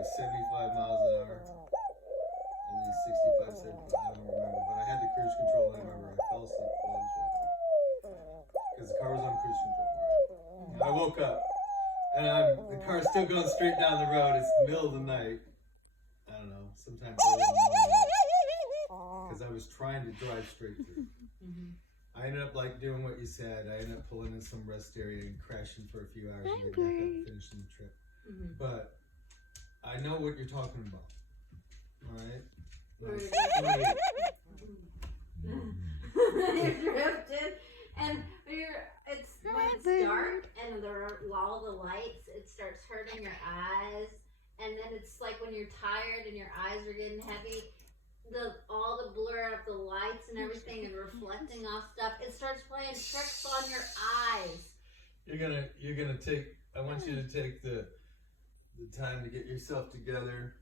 was 75 miles an hour. And then 65, 75, I don't remember. But I had the cruise control and I remember I fell asleep while I was driving. Because the car was on cruise control, right? And I woke up and the car's still going straight down the road. It's the middle of the night. I don't know, sometime early in the morning. Because I was trying to drive straight through. I ended up like doing what you said. I ended up pulling in some rest area and crashing for a few hours and getting back up, finishing the trip. But I know what you're talking about. All right. Nice. You're drifted, and it's when it's dark and there are all the lights, it starts hurting your eyes, and then it's like when you're tired and your eyes are getting heavy, all the blur of the lights and everything and reflecting off stuff, it starts playing tricks on your eyes. You're gonna take. I want you to take the time to get yourself together.